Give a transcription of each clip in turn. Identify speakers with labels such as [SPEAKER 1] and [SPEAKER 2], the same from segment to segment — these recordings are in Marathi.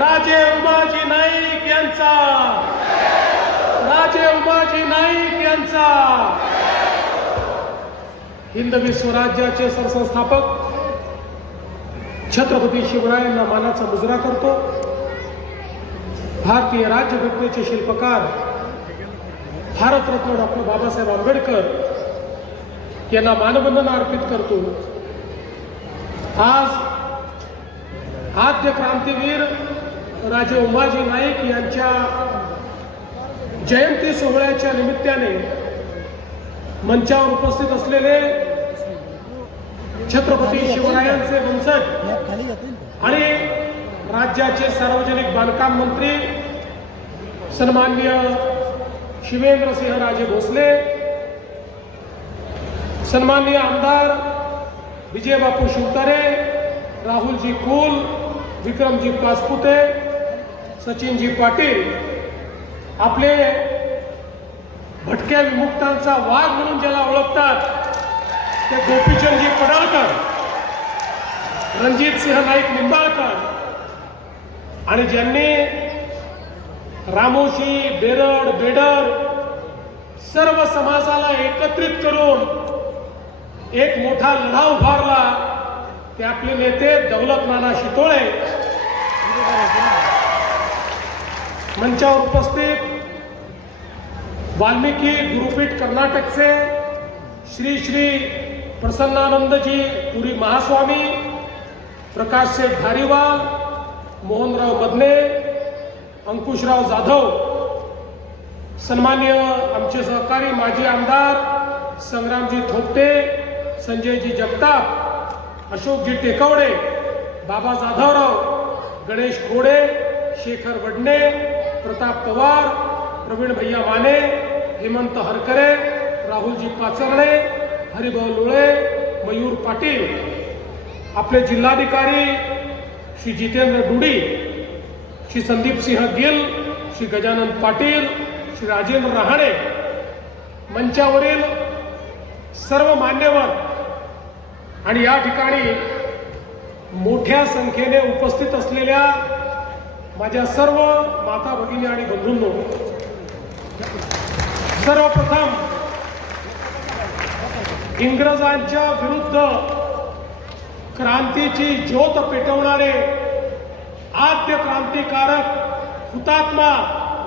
[SPEAKER 1] राजे उमाजी नाईक यांचा राजे उमाजी नाईक यांचा हिंदवी स्वराज्याचे सरसंस्थापक छत्रपती शिवरायांना मानाचा मुजरा करतो भारतीय राज्यघटनेचे शिल्पकार भारतरत्न डॉक्टर बाबासाहेब आंबेडकर यांना मानवंदना अर्पित करतो आज आद्य क्रांतीवीर राजे उमाजी नाईक यांच्या जयंती सोहळ्याच्या निमित्ताने मंचावर उपस्थित असलेले छत्रपती शिवरायांचे वंशज आणि राज्याचे सार्वजनिक बांधकाम मंत्री सन्माननीय शिवेंद्रसिंह राजे भोसले सन्माननीय आमदार विजय बापू शिवतारे राहुलजी कुल विक्रमजी पासपुते सचिनजी पाटील आपले भटक्या विमुक्तांचा वाघ म्हणून ज्याला ओळखतात ते गोपीचंदजी पडाळकर रणजित सिंह नाईक निंबाळकर आणि ज्यांनी रामोशी बेरड बेडर सर्व समाजाला एकत्रित करून एक मोठा लढा उभारला ते आपले नेते दौलत नाना शितोळे मंचावर उपस्थित वाल्मिकी गुरुपीठ से श्री श्री जी पुरी महास्वामी प्रकाश से धारीवाल मोहनराव बदने अंकुशराव जाधव सन्मान्य आमचे सहकारी माजी आमदार संग्रामजी थोपटे संजयजी जगताप अशोकजी टेकवडे बाबा जाधवराव गणेश खोडे शेखर वडणे प्रताप पवार प्रवीण भैया माने हेमंत हरकरे राहुलजी हरी हरिभाऊ लोळे मयूर पाटील आपले जिल्हाधिकारी श्री जितेंद्र डुडी श्री संदीप सिंह गिल श्री गजानन पाटील श्री राजेंद्र रहाणे मंचावरील सर्व मान्यवर आणि या ठिकाणी मोठ्या संख्येने उपस्थित असलेल्या माझ्या सर्व माता भगिनी आणि बंधूंनो सर्वप्रथम इंग्रजांच्या विरुद्ध क्रांतीची ज्योत पेटवणारे आद्य क्रांतिकारक हुतात्मा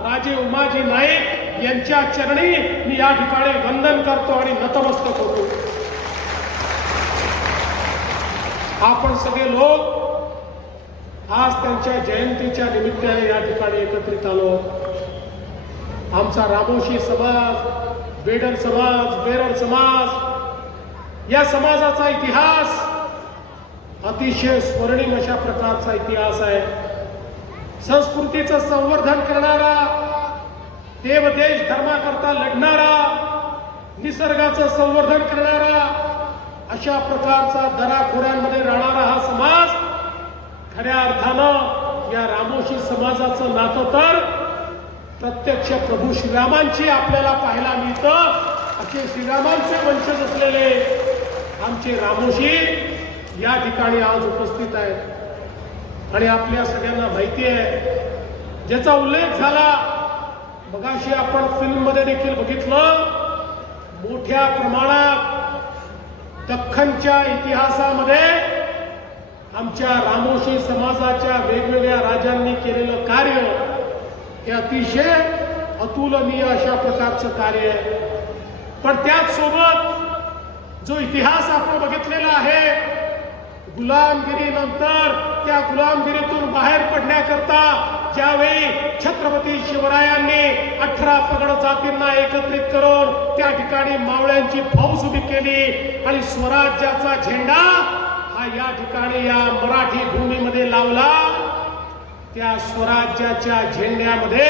[SPEAKER 1] राजे उमाजी नाईक यांच्या चरणी मी या ठिकाणी वंदन करतो आणि नतमस्तक होतो आपण सगळे लोक आज त्यांच्या जयंतीच्या निमित्ताने या ठिकाणी एकत्रित आलो आमचा रामोशी समाज बेडर समाज बेरड समाज या समाजाचा इतिहास अतिशय स्वर्णिम अशा प्रकारचा इतिहास आहे संस्कृतीचं संवर्धन करणारा देव देश धर्माकरता लढणारा निसर्गाचं संवर्धन करणारा अशा प्रकारचा दराखोऱ्यांमध्ये राहणारा हा समाज खऱ्या अर्थानं या रामोशी समाजाचं नातं तर प्रत्यक्ष प्रभू श्रीरामांची आपल्याला पाहायला मिळतं असे श्रीरामांचे वंशज असलेले आमचे रामोशी या ठिकाणी आज उपस्थित आहेत आणि आपल्या सगळ्यांना माहिती आहे ज्याचा उल्लेख झाला मगाशी आपण फिल्ममध्ये देखील बघितलं मोठ्या प्रमाणात दख्खनच्या इतिहासामध्ये आमच्या रामोशी समाजाच्या वेगवेगळ्या राजांनी केलेलं कार्य हे अतिशय अतुलनीय अशा प्रकारचं कार्य आहे पण त्याचसोबत जो इतिहास आपण बघितलेला आहे गुलामगिरीनंतर त्या गुलामगिरीतून बाहेर पडण्याकरता ज्यावेळी छत्रपती शिवरायांनी अठरा पगड जातींना एकत्रित करून त्या ठिकाणी मावळ्यांची फौज उभी केली आणि स्वराज्याचा झेंडा हा या ठिकाणी या मराठी भूमीमध्ये लावला त्या स्वराज्याच्या झेंड्यामध्ये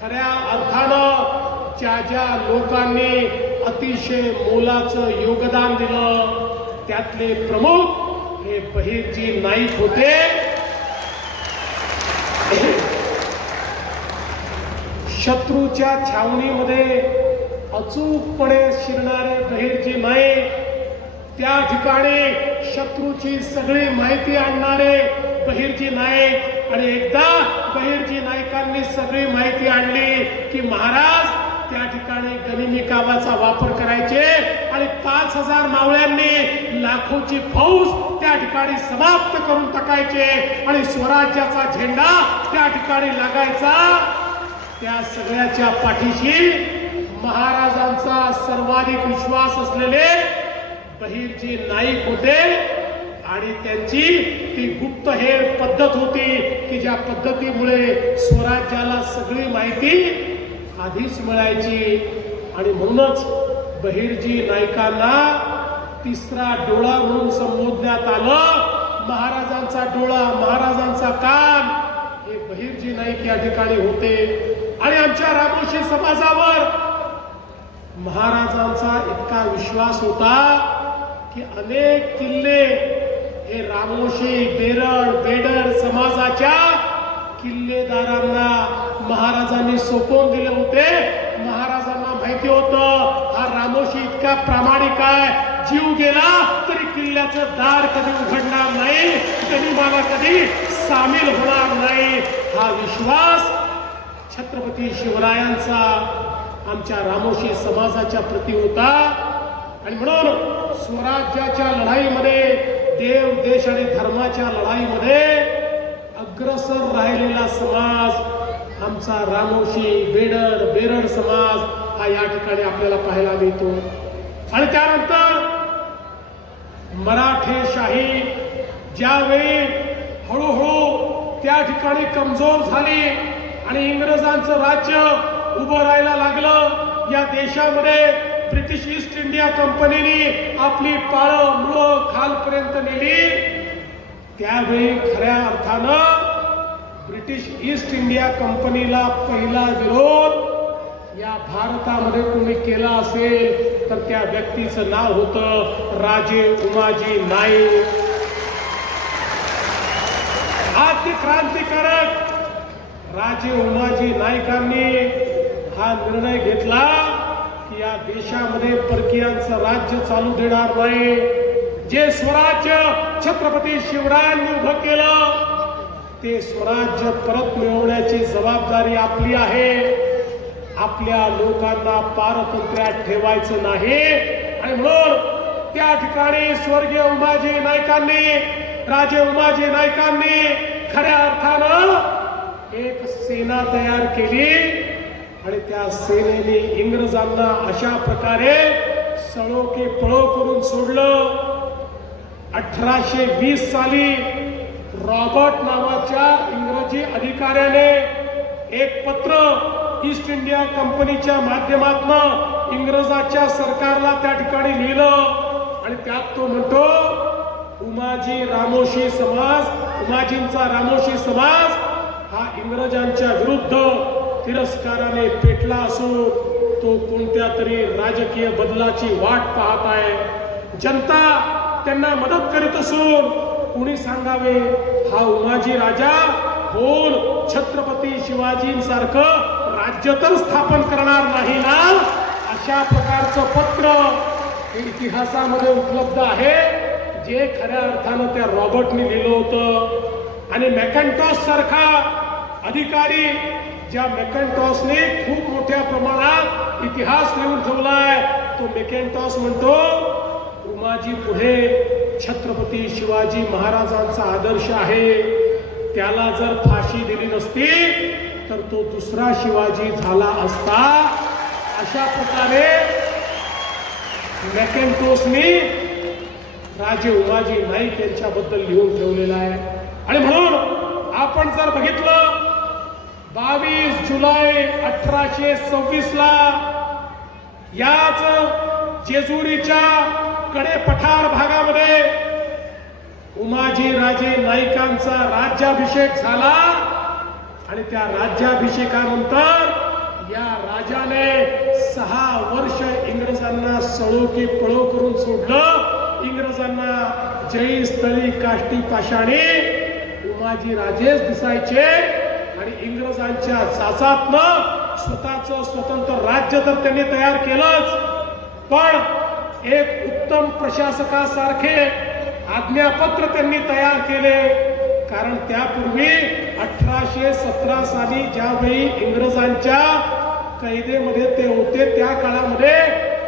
[SPEAKER 1] खऱ्या अर्थानं ज्या ज्या लोकांनी अतिशय मोलाचं योगदान दिलं त्यातले प्रमुख हे बहिरजी नाईक होते शत्रूच्या छावणीमध्ये अचूकपणे शिरणारे बहिरजी नाईक त्या ठिकाणी शत्रूची सगळी माहिती आणणारे बहिरजी नाईक आणि एकदा बहिरजी नाईकांनी सगळी माहिती आणली की महाराज त्या ठिकाणी गनिमी कामाचा वापर करायचे आणि पाच हजार मावळ्यांनी लाखोची फौज त्या ठिकाणी समाप्त करून टाकायचे आणि स्वराज्याचा झेंडा त्या ठिकाणी लागायचा त्या सगळ्याच्या पाठीशी महाराजांचा सर्वाधिक विश्वास असलेले बहिर्जी नाईक होते आणि त्यांची ती गुप्त हे पद्धत होती की ज्या पद्धतीमुळे स्वराज्याला सगळी माहिती आधीच मिळायची आणि म्हणूनच बहिरजी नायकांना तिसरा डोळा म्हणून संबोधण्यात आलं महाराजांचा डोळा महाराजांचा कान हे बहिरजी नाईक या ठिकाणी होते आणि आमच्या रामोशी समाजावर महाराजांचा इतका विश्वास होता की अनेक किल्ले हे रामोशी बेरड बेडर समाजाच्या किल्लेदारांना महाराजांनी सोपवून दिले होते महाराजांना माहिती होतं हा रामोशी इतका प्रामाणिक आहे जीव गेला तरी किल्ल्याचं दार कधी उघडणार नाही कधी मला कधी सामील होणार नाही हा विश्वास छत्रपती शिवरायांचा आमच्या रामोशी समाजाच्या प्रती होता आणि म्हणून स्वराज्याच्या लढाईमध्ये देव देश आणि धर्माच्या लढाईमध्ये अग्रसर राहिलेला समाज आमचा रामोशी बेडर बेरड समाज हा या ठिकाणी आपल्याला पाहायला मिळतो आणि त्यानंतर मराठेशाही ज्यावेळी हळूहळू त्या ठिकाणी कमजोर झाली आणि इंग्रजांचं राज्य उभं राहायला लागलं या देशामध्ये ब्रिटिश ईस्ट इंडिया कंपनीने आपली पाळ मुळ खालपर्यंत नेली त्यावेळी खऱ्या अर्थानं ब्रिटिश ईस्ट इंडिया कंपनीला पहिला विरोध या भारतामध्ये कोणी केला असेल तर त्या व्यक्तीचं नाव होतं राजे उमाजी नाईक आज ते क्रांतिकारक राजे उमाजी नाईकांनी हा निर्णय घेतला या देशामध्ये परकीयांचं राज्य चालू देणार नाही जे स्वराज्य छत्रपती शिवरायांनी उभं केलं ते स्वराज्य परत मिळवण्याची जबाबदारी आपली आहे आपल्या लोकांना पारतंत्र्यात ठेवायचं नाही आणि म्हणून त्या ठिकाणी स्वर्गीय उमाजी नायकांनी राजे उमाजी नायकांनी खऱ्या अर्थानं एक सेना तयार केली आणि त्या सेनेने इंग्रजांना अशा प्रकारे सळोके पळो करून सोडलं अठराशे वीस साली रॉबर्ट नावाच्या इंग्रजी अधिकाऱ्याने एक पत्र ईस्ट इंडिया कंपनीच्या माध्यमातन इंग्रजाच्या सरकारला त्या ठिकाणी लिहिलं आणि त्यात तो म्हणतो उमाजी रामोशी समाज उमाजींचा रामोशी समाज हा इंग्रजांच्या विरुद्ध तिरस्काराने पेटला असून तो कोणत्या तरी राजकीय बदलाची वाट पाहत आहे जनता त्यांना मदत करीत असून कुणी सांगावे हा उमाजी राजा होऊन छत्रपती शिवाजींसारखं राज्य तर स्थापन करणार नाही ना अशा प्रकारचं पत्र इतिहासामध्ये उपलब्ध आहे जे खऱ्या अर्थानं त्या रॉबर्टनी लिहिलं होतं आणि मॅकॅन्टॉस सारखा अधिकारी ज्या मेकॅन्टॉसने खूप मोठ्या प्रमाणात इतिहास लिहून ठेवलाय तो मेकॅनटॉस म्हणतो उमाजी पुढे छत्रपती शिवाजी महाराजांचा आदर्श आहे त्याला जर फाशी दिली नसती तर तो दुसरा शिवाजी झाला असता अशा प्रकारे मॅकेन्टोसनी राजे उमाजी नाईक यांच्याबद्दल लिहून ठेवलेला आहे आणि म्हणून आपण जर बघितलं बावीस जुलै अठराशे ला याच जेजुरीच्या पठार भागामध्ये उमाजी राजे नाईकांचा राज्याभिषेक झाला आणि त्या राज्याभिषेकानंतर या राजाने सहा वर्ष इंग्रजांना की पळो करून सोडलं इंग्रजांना जयी स्थळी काष्टी पाषाणी उमाजी राजेच दिसायचे आणि इंग्रजांच्या सासातनं स्वतःचं स्वतंत्र राज्य तर त्यांनी तयार केलंच पण एक उत्तम प्रशासकासारखे आज्ञापत्र त्यांनी तयार केले कारण त्यापूर्वी अठराशे सतरा साली ज्यावेळी इंग्रजांच्या कैदेमध्ये ते होते त्या काळामध्ये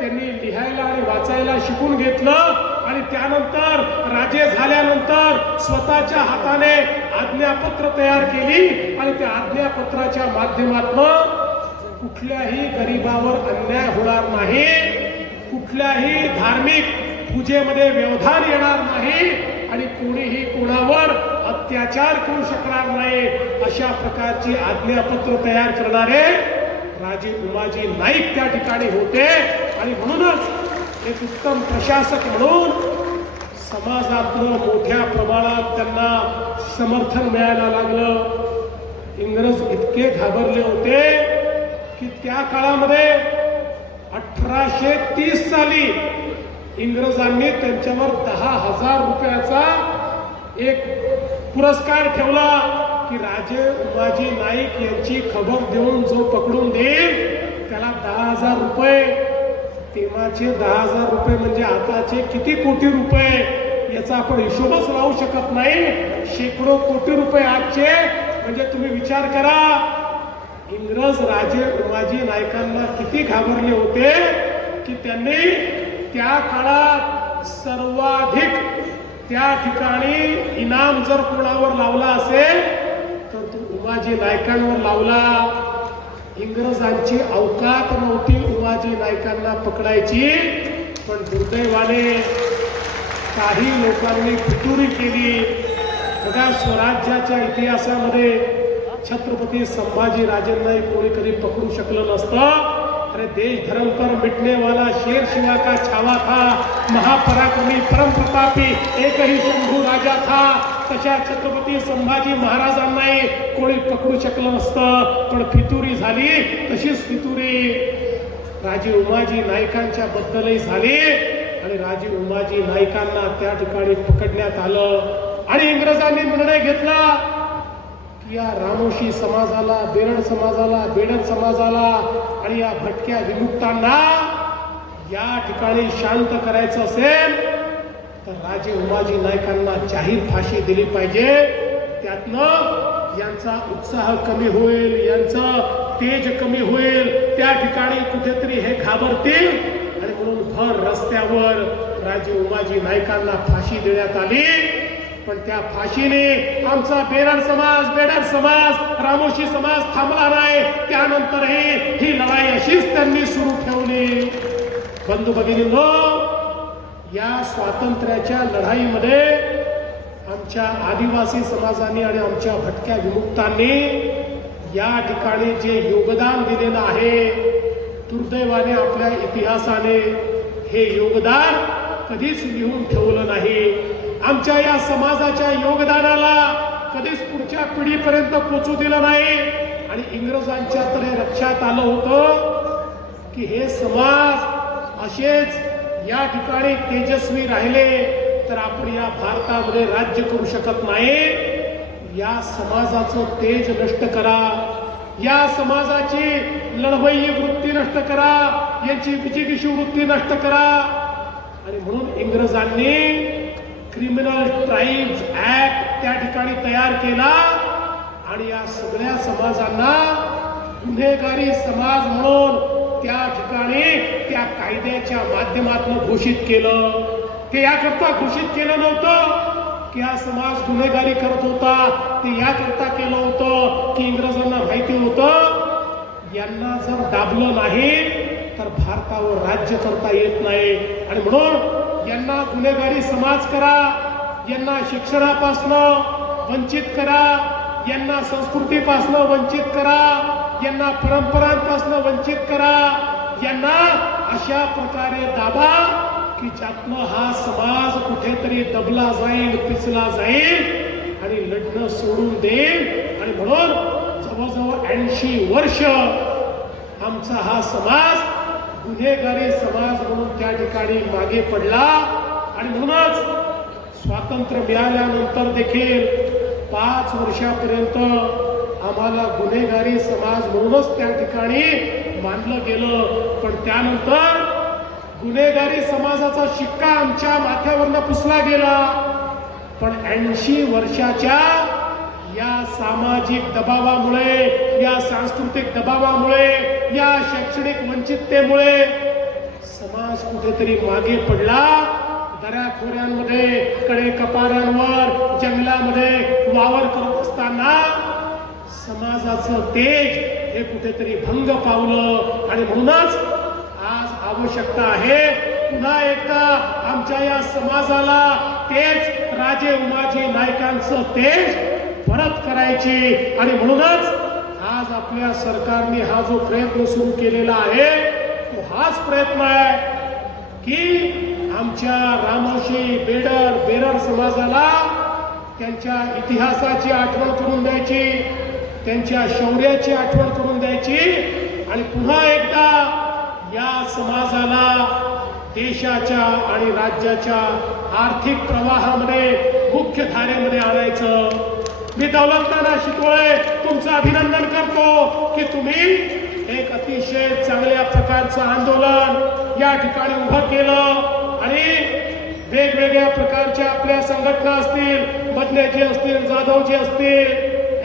[SPEAKER 1] त्यांनी लिहायला आणि वाचायला शिकून घेतलं आणि त्यानंतर राजे झाल्यानंतर स्वतःच्या हाताने आज्ञापत्र तयार केली आणि त्या आज्ञापत्राच्या माध्यमातून कुठल्याही गरिबावर अन्याय होणार नाही कुठल्याही धार्मिक पूजेमध्ये व्यवधान येणार नाही आणि कोणीही कोणावर अत्याचार करू शकणार नाही अशा प्रकारची आज्ञापत्र तयार करणारे राजे उमाजी नाईक त्या ठिकाणी होते आणि म्हणूनच एक उत्तम प्रशासक म्हणून समाजातून मोठ्या प्रमाणात त्यांना समर्थन मिळायला लागलं इंग्रज इतके घाबरले होते की त्या काळामध्ये अठराशे तीस साली इंग्रजांनी त्यांच्यावर दहा हजार रुपयाचा एक पुरस्कार ठेवला की राजे उमाजी नाईक यांची खबर देऊन जो पकडून देईल त्याला दहा हजार रुपये तेव्हाचे दहा हजार रुपये म्हणजे आताचे किती कोटी रुपये याचा आपण हिशोबच लावू शकत नाही शेकडो कोटी रुपये आजचे म्हणजे तुम्ही विचार करा इंग्रज राजे उमाजी नायकांना किती घाबरले होते की त्यांनी त्या काळात सर्वाधिक त्या ठिकाणी इनाम जर कोणावर लावला असेल तर तो उमाजी नायकांवर लावला इंग्रजांची अवकात नव्हती उमाजी नायकांना पकडायची पण दुर्दैवाने काही लोकांनी फितुरी केली बघा स्वराज्याच्या इतिहासामध्ये छत्रपती संभाजीराजेंनाही कोणी कधी पकडू शकलं नसतं अरे देश धर्म पर मिटने वाला शेर शिवा का छावा था महापराक्रमी परम प्रतापी एकही शंभू राजा था तशा छत्रपती संभाजी महाराजांनाही कोणी पकडू शकलं नसतं पण फितुरी झाली तशीच फितुरी राजे उमाजी नायकांच्या बद्दलही झाली आणि राजे उमाजी नायकांना त्या ठिकाणी पकडण्यात आलं आणि इंग्रजांनी निर्णय घेतला की या रामोशी समाजाला बेरण समाजाला बेडत समाजाला आणि या भटक्या विमुक्तांना या ठिकाणी शांत करायचं असेल तर राजे उमाजी नायकांना जाहीर फाशी दिली पाहिजे त्यातनं यांचा उत्साह कमी होईल यांचं तेज कमी होईल त्या ठिकाणी कुठेतरी हे घाबरतील भर रस्त्यावर राजे उमाजी नायकांना फाशी देण्यात आली पण त्या फाशीने आमचा बेरार समाज बेडार समाज रामोशी समाज थांबला नाही त्यानंतरही ही लढाई अशीच त्यांनी सुरू ठेवली बंधू भगिनींनो या स्वातंत्र्याच्या लढाईमध्ये आमच्या आदिवासी समाजाने आणि आमच्या भटक्या विमुक्तांनी या ठिकाणी जे योगदान दिलेलं आहे दुर्दैवाने आपल्या इतिहासाने हे योगदान कधीच लिहून ठेवलं नाही आमच्या या समाजाच्या योगदानाला कधीच पुढच्या पिढीपर्यंत पोचू दिलं नाही आणि इंग्रजांच्या तर हे लक्षात आलं होतं की हे समाज असेच या ठिकाणी तेजस्वी राहिले तर आपण या भारतामध्ये राज्य करू शकत नाही या समाजाचं तेज नष्ट करा या समाजाची लढवय्य वृत्ती नष्ट करा यांची विचिकिशी वृत्ती नष्ट करा आणि म्हणून इंग्रजांनी क्रिमिनल क्राईम्स ऍक्ट त्या ठिकाणी तयार केला आणि या सगळ्या समाजांना गुन्हेगारी समाज म्हणून त्या ठिकाणी त्या कायद्याच्या माध्यमातून घोषित केलं ते याकरता घोषित केलं नव्हतं की हा समाज गुन्हेगारी करत होता ते याकरता केलं होतं की इंग्रजांना माहिती होतं यांना जर दाबलं नाही तर भारतावर राज्य करता येत नाही आणि म्हणून यांना गुन्हेगारी समाज करा यांना शिक्षणापासनं वंचित करा यांना संस्कृतीपासनं वंचित करा यांना परंपरांपासनं वंचित करा यांना अशा प्रकारे दाबा की ज्यातनं हा समाज कुठेतरी दबला जाईल पिचला जाईल आणि लढणं सोडून देईल आणि म्हणून जवळजवळ ऐंशी वर्ष आमचा हा समाज गुन्हेगारी समाज म्हणून त्या ठिकाणी मागे पडला आणि म्हणूनच स्वातंत्र्य मिळाल्यानंतर देखील पाच वर्षापर्यंत आम्हाला गुन्हेगारी समाज म्हणूनच त्या ठिकाणी मानलं गेलं पण त्यानंतर गुन्हेगारी समाजाचा शिक्का आमच्या माथ्यावरनं पुसला गेला पण ऐंशी वर्षाच्या या सामाजिक दबावामुळे या सांस्कृतिक दबावामुळे या शैक्षणिक वंचिततेमुळे समाज कुठेतरी मागे पडला दऱ्याखोऱ्यांमध्ये कडे कपाऱ्यांवर जंगलामध्ये वावर करत असताना समाजाचं तेज हे कुठेतरी भंग पावलं आणि म्हणूनच आज आवश्यकता आहे पुन्हा एकदा आमच्या या समाजाला तेच राजे उमाजी नायकांचं तेज परत करायची आणि म्हणूनच आज आपल्या सरकारने हा जो प्रयत्न सुरू केलेला आहे तो हाच प्रयत्न आहे की आमच्या रामोशी बेडर बेरर समाजाला त्यांच्या इतिहासाची आठवण करून द्यायची त्यांच्या शौर्याची आठवण करून द्यायची आणि पुन्हा एकदा या समाजाला देशाच्या आणि राज्याच्या आर्थिक प्रवाहामध्ये मुख्य धारेमध्ये आणायचं मी दौलताना शितोळे तुमचं अभिनंदन करतो की तुम्ही एक अतिशय चांगल्या प्रकारचं आंदोलन या ठिकाणी उभं केलं आणि वेगवेगळ्या प्रकारच्या आपल्या संघटना असतील बदल्याची असतील जाधवजी असतील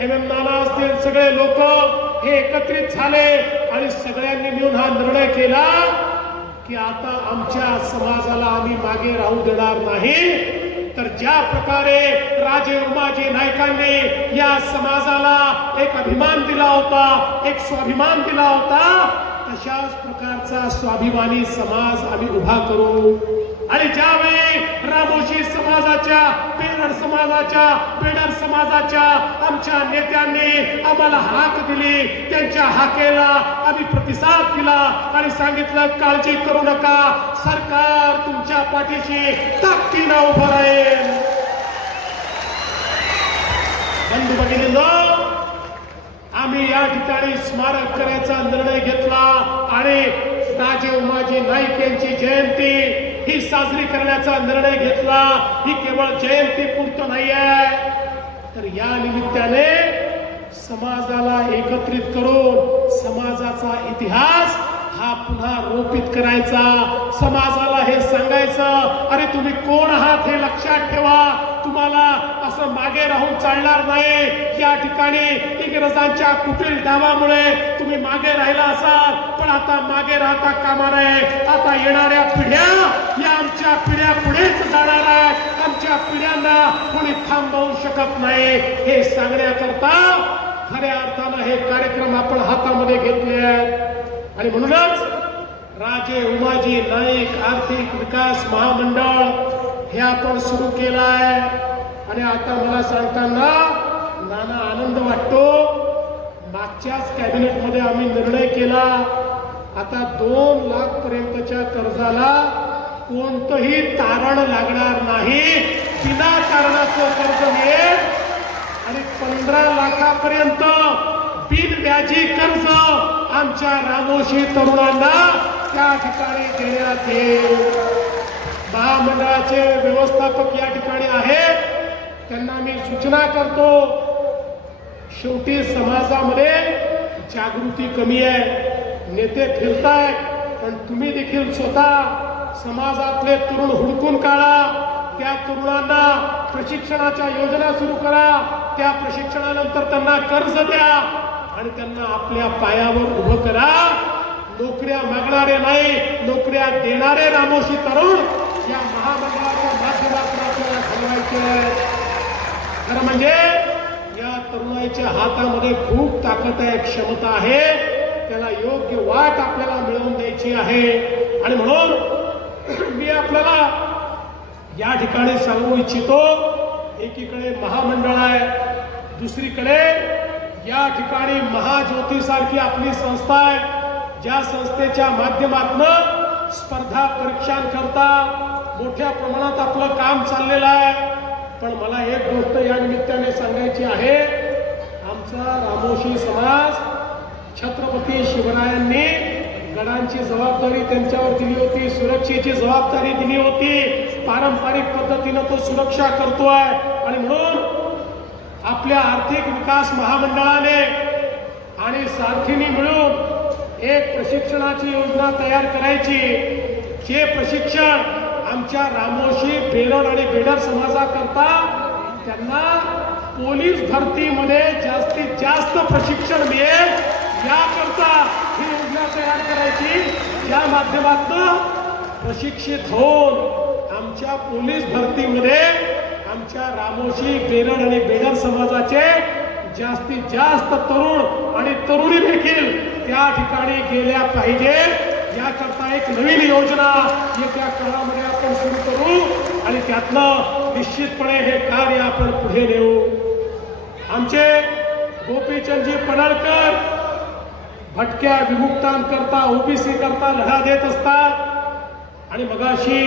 [SPEAKER 1] एम एम नाना असतील सगळे लोक हे एकत्रित झाले आणि सगळ्यांनी मिळून हा निर्णय केला की आता आमच्या समाजाला आम्ही मागे राहू देणार नाही तर ज्या प्रकारे राजे उमाजी नायकांनी या समाजाला एक अभिमान दिला होता एक स्वाभिमान दिला होता तशाच प्रकारचा स्वाभिमानी समाज आम्ही उभा करू आणि ज्यावेळी रामोशी समाजाच्या पेडर समाजाच्या पेडर समाजाच्या आमच्या नेत्यांनी आम्हाला हाक दिली त्यांच्या हाकेला आम्ही प्रतिसाद दिला आणि सांगितलं काळजी करू नका सरकार तुमच्या पाठीशी ताकदीनं उभं राहील बंधू भगिनी आम्ही या ठिकाणी स्मारक करायचा निर्णय घेतला आणि राजीव उमाजी नाईक यांची जयंती ही साजरी करण्याचा निर्णय घेतला ही केवळ जयंती पुरत नाही आहे तर या निमित्ताने समाजाला एकत्रित करून समाजाचा इतिहास हा पुन्हा रोपित करायचा समाजाला हे सांगायचं अरे तुम्ही कोण आहात हे लक्षात ठेवा तुम्हाला असं मागे राहून चालणार नाही या ठिकाणी इंग्रजांच्या कुटील डावामुळे तुम्ही मागे राहिला असाल पण आता मागे राहता कामा नये आता येणाऱ्या पिढ्या या आमच्या पिढ्या पुढेच जाणार आहेत आमच्या पिढ्यांना कोणी थांबवू शकत नाही हे सांगण्याकरता खऱ्या अर्थानं हे कार्यक्रम आपण हातामध्ये घेतले आहेत आणि म्हणूनच राजे उमाजी नाईक आर्थिक विकास महामंडळ हे आपण सुरू केलं आहे आणि आता मला सांगताना नाना आनंद वाटतो मागच्याच कॅबिनेटमध्ये आम्ही निर्णय केला आता दोन लाख पर्यंतच्या कर्जाला कोणतंही तारण लागणार नाही बिना कारणाचं कर्ज मिळेल आणि पंधरा लाखापर्यंत व्याजी कर्ज आमच्या रामोशी तरुणांना त्या ठिकाणी देण्यात येईल महामंडळाचे व्यवस्थापक या ठिकाणी आहेत त्यांना मी सूचना करतो शेवटी समाजामध्ये जागृती कमी आहे नेते फिरताय पण तुम्ही देखील स्वतः समाजातले तरुण हुडकून काढा त्या तरुणांना प्रशिक्षणाच्या योजना सुरू करा त्या प्रशिक्षणानंतर त्यांना कर्ज द्या आणि त्यांना आपल्या पायावर उभं करा नोकऱ्या मागणारे नाही नोकऱ्या देणारे रामोशी तरुण या महामंडळाच्या माध्यमातून आपल्याला आहे खरं म्हणजे या तरुणाईच्या हातामध्ये खूप ताकद आहे क्षमता आहे त्याला योग्य वाट आपल्याला मिळवून द्यायची आहे आणि म्हणून मी आपल्याला या ठिकाणी सांगू इच्छितो एकीकडे महामंडळ आहे दुसरीकडे या ठिकाणी महाज्योती सारखी आपली संस्था आहे ज्या संस्थेच्या माध्यमातून स्पर्धा परीक्षांकरता मोठ्या प्रमाणात आपलं काम चाललेलं आहे पण मला एक गोष्ट या निमित्ताने सांगायची आहे आमचा रामोशी समाज छत्रपती शिवरायांनी गडांची जबाबदारी त्यांच्यावर दिली होती सुरक्षेची जबाबदारी दिली होती पारंपरिक पद्धतीनं तो सुरक्षा करतोय आणि म्हणून आपल्या आर्थिक विकास महामंडळाने आणि सारखीनी मिळून एक प्रशिक्षणाची योजना तयार करायची जे प्रशिक्षण आमच्या रामोशी बेरड आणि बेडर समाजाकरता त्यांना पोलीस भरतीमध्ये जास्तीत जास्त प्रशिक्षण मिळेल याकरता ही योजना तयार करायची या माध्यमातून प्रशिक्षित होऊन आमच्या पोलीस भरतीमध्ये आमच्या रामोशी बेरड आणि बेडर समाजाचे जास्तीत जास्त तरुण आणि तरुणी देखील त्या ठिकाणी गेल्या पाहिजे याकरता एक नवीन योजना येत्या काळामध्ये आपण सुरू करू आणि त्यातनं निश्चितपणे हे कार्य आपण पुढे नेऊ आमचे गोपीचंदजी पडळकर भटक्या विमुक्तांकरता ओबीसी करता लढा देत असतात आणि मगाशी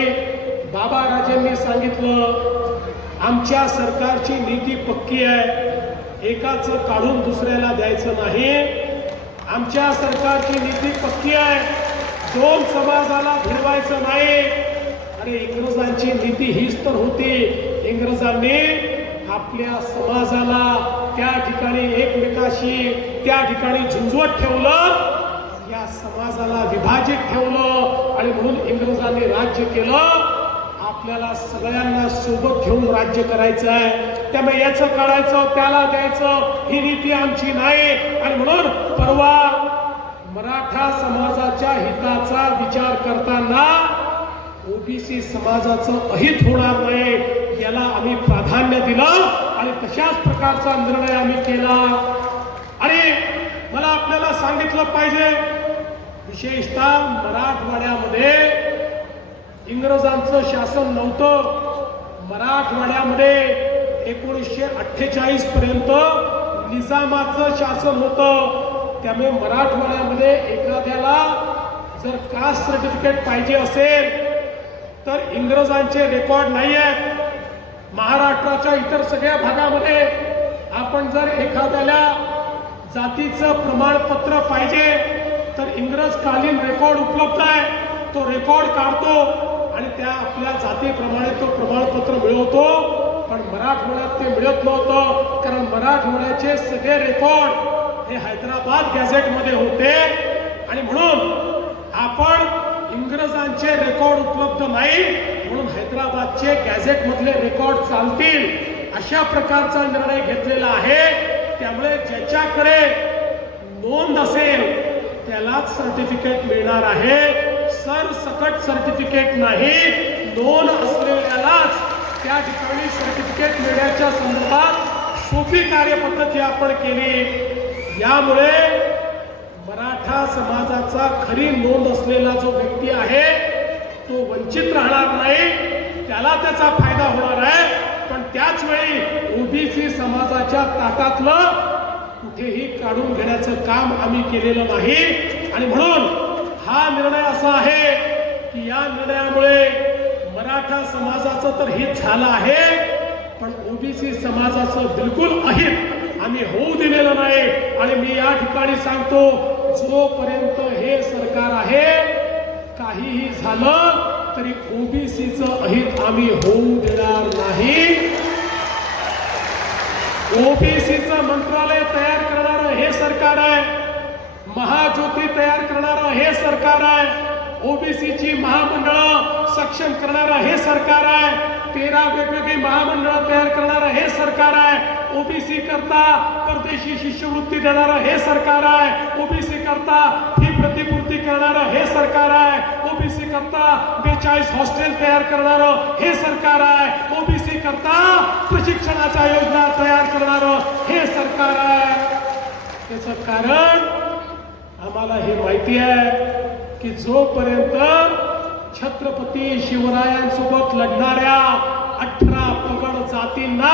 [SPEAKER 1] बाबा राजेंनी सांगितलं आमच्या सरकारची नीती पक्की आहे एकाचं काढून दुसऱ्याला द्यायचं नाही आमच्या सरकारची नीती पक्की आहे दोन समाजाला भिडवायचं नाही आणि इंग्रजांची नीती हीच तर होती इंग्रजांनी आपल्या समाजाला त्या ठिकाणी एकमेकाशी त्या ठिकाणी झुंजवत ठेवलं या समाजाला विभाजित ठेवलं आणि म्हणून इंग्रजांनी राज्य केलं आपल्याला सगळ्यांना सोबत घेऊन राज्य करायचं आहे त्यामुळे याचं करायचं त्याला द्यायचं ही नीती आमची नाही आणि म्हणून परवा मराठा समाजाच्या हिताचा विचार करताना ओबीसी समाजाचं अहित होणार नाही याला आम्ही प्राधान्य दिलं आणि तशाच प्रकारचा निर्णय आम्ही केला आणि मला आपल्याला सांगितलं पाहिजे विशेषतः मराठवाड्यामध्ये इंग्रजांचं शासन नव्हतं मराठवाड्यामध्ये एकोणीसशे अठ्ठेचाळीस पर्यंत निजामाचं शासन होतं त्यामुळे मराठवाड्यामध्ये एखाद्याला जर कास्ट सर्टिफिकेट पाहिजे असेल तर इंग्रजांचे रेकॉर्ड नाही आहेत महाराष्ट्राच्या इतर सगळ्या भागामध्ये आपण जर एखाद्याला जातीचं प्रमाणपत्र पाहिजे तर इंग्रजकालीन रेकॉर्ड उपलब्ध आहे तो रेकॉर्ड काढतो आणि त्या आपल्या जातीप्रमाणे तो प्रमाणपत्र मिळवतो पण मराठवाड्यात ते मिळत नव्हतं कारण मराठवाड्याचे सगळे रेकॉर्ड हे हैदराबाद गॅझेटमध्ये होते आणि म्हणून आपण इंग्रजांचे रेकॉर्ड उपलब्ध नाही म्हणून हैदराबादचे गॅझेटमधले रेकॉर्ड चालतील अशा प्रकारचा निर्णय घेतलेला आहे त्यामुळे ज्याच्याकडे नोंद असेल त्यालाच सर्टिफिकेट मिळणार आहे सकट सर्टिफिकेट नाही दोन असलेल्यालाच त्या ठिकाणी सर्टिफिकेट मिळण्याच्या संदर्भात सोपी कार्यपद्धती आपण केली यामुळे मराठा समाजाचा खरी नोंद असलेला जो व्यक्ती आहे तो वंचित राहणार नाही त्याला त्याचा फायदा होणार आहे पण त्याच वेळी ओबीसी समाजाच्या ताटातलं कुठेही काढून घेण्याचं काम आम्ही केलेलं नाही आणि म्हणून हा निर्णय असा आहे की या निर्णयामुळे मराठा समाजाचं तर हित झालं आहे पण ओबीसी समाजाचं बिलकुल अहित आम्ही होऊ दिलेलं नाही आणि मी या ठिकाणी सांगतो जोपर्यंत हे सरकार आहे काहीही झालं तरी ओबीसीचं अहित आम्ही होऊ देणार नाही ओबीसीचं मंत्रालय तयार करणारं हे सरकार आहे महाज्योती तयार करणारं हे सरकार आहे ची महामंडळ सक्षम करणार हे सरकार आहे तेरा वेगवेगळी महामंडळ तयार करणार हे सरकार आहे ओबीसी करता परदेशी शिष्यवृत्ती देणारं हे सरकार आहे ओबीसी करता ही प्रतिपूर्ती करणारं हे सरकार आहे ओबीसी करता बेचाळीस हॉस्टेल तयार करणार हे सरकार आहे ओबीसी करता प्रशिक्षणाच्या योजना तयार करणार हे सरकार आहे त्याच कारण आम्हाला हे माहिती आहे की जोपर्यंत छत्रपती शिवरायांसोबत लढणाऱ्या अठरा पगड जातींना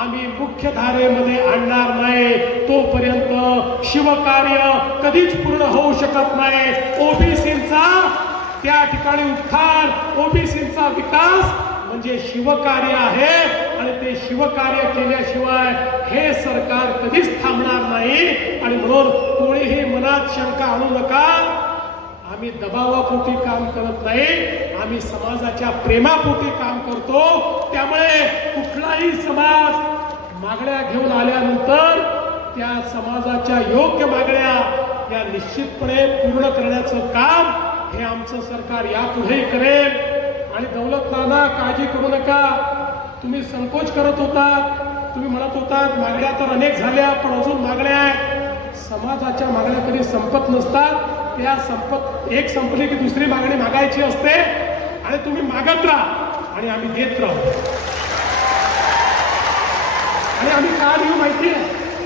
[SPEAKER 1] आम्ही मुख्य धारेमध्ये आणणार नाही तोपर्यंत शिवकार्य कधीच पूर्ण होऊ शकत नाही ओबीसीचा त्या ठिकाणी उत्थान ओबीसींचा विकास म्हणजे शिवकार्य आहे आणि ते शिवकार्य केल्याशिवाय हे सरकार कधीच थांबणार नाही आणि म्हणून कोणीही मनात शंका आणू नका आम्ही दबावापोटी काम करत नाही आम्ही समाजाच्या प्रेमापोटी काम करतो त्यामुळे कुठलाही समाज मागण्या घेऊन आल्यानंतर त्या समाजाच्या योग्य मागण्या या निश्चितपणे पूर्ण करण्याचं काम हे आमचं सरकार यापुढेही करेल आणि दौलत नाना काळजी करू नका तुम्ही संकोच करत होता तुम्ही म्हणत होता मागण्या तर अनेक झाल्या पण अजून मागण्या आहेत समाजाच्या मागण्या कधी संपत नसतात त्या संपत एक संपली की दुसरी मागणी मागायची असते आणि तुम्ही मागत राहा आणि आम्ही देत राहू आणि आम्ही का देऊ माहिती आहे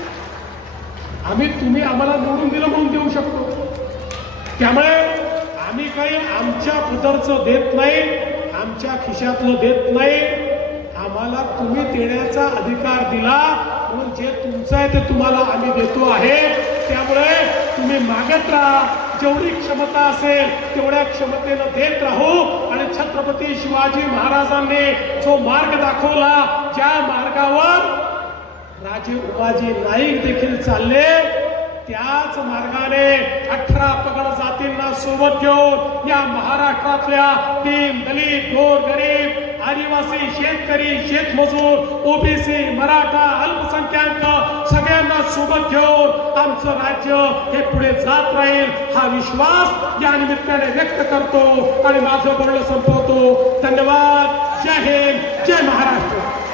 [SPEAKER 1] आम्ही तुम्ही आम्हाला निवडून दिलं म्हणून देऊ शकतो त्यामुळे आम्ही काही आमच्या पुतरचं देत नाही आमच्या खिशातलं देत नाही आम्हाला तुम्ही देण्याचा अधिकार दिला म्हणून जे तुमचं आहे ते तुम्हाला आम्ही देतो आहे त्यामुळे तुम्ही मागत राहा जेवढी क्षमता असेल तेवढ्या क्षमतेनं देत राहू आणि छत्रपती शिवाजी महाराजांनी जो मार्ग दाखवला ज्या मार्गावर राजे उपाजी नाईक देखील चालले त्याच मार्गाने अठरा पगड जातींना सोबत घेऊन या महाराष्ट्रातल्या तीन दलित गोर गरीब आदिवासी शेतकरी शेतमजूर ओबीसी मराठा अल्पसंख्याक सगळ्यांना सोबत घेऊन आमचं राज्य हे पुढे जात राहील हा विश्वास या निमित्ताने व्यक्त करतो आणि माझं बोलणं संपवतो धन्यवाद जय हिंद जय महाराष्ट्र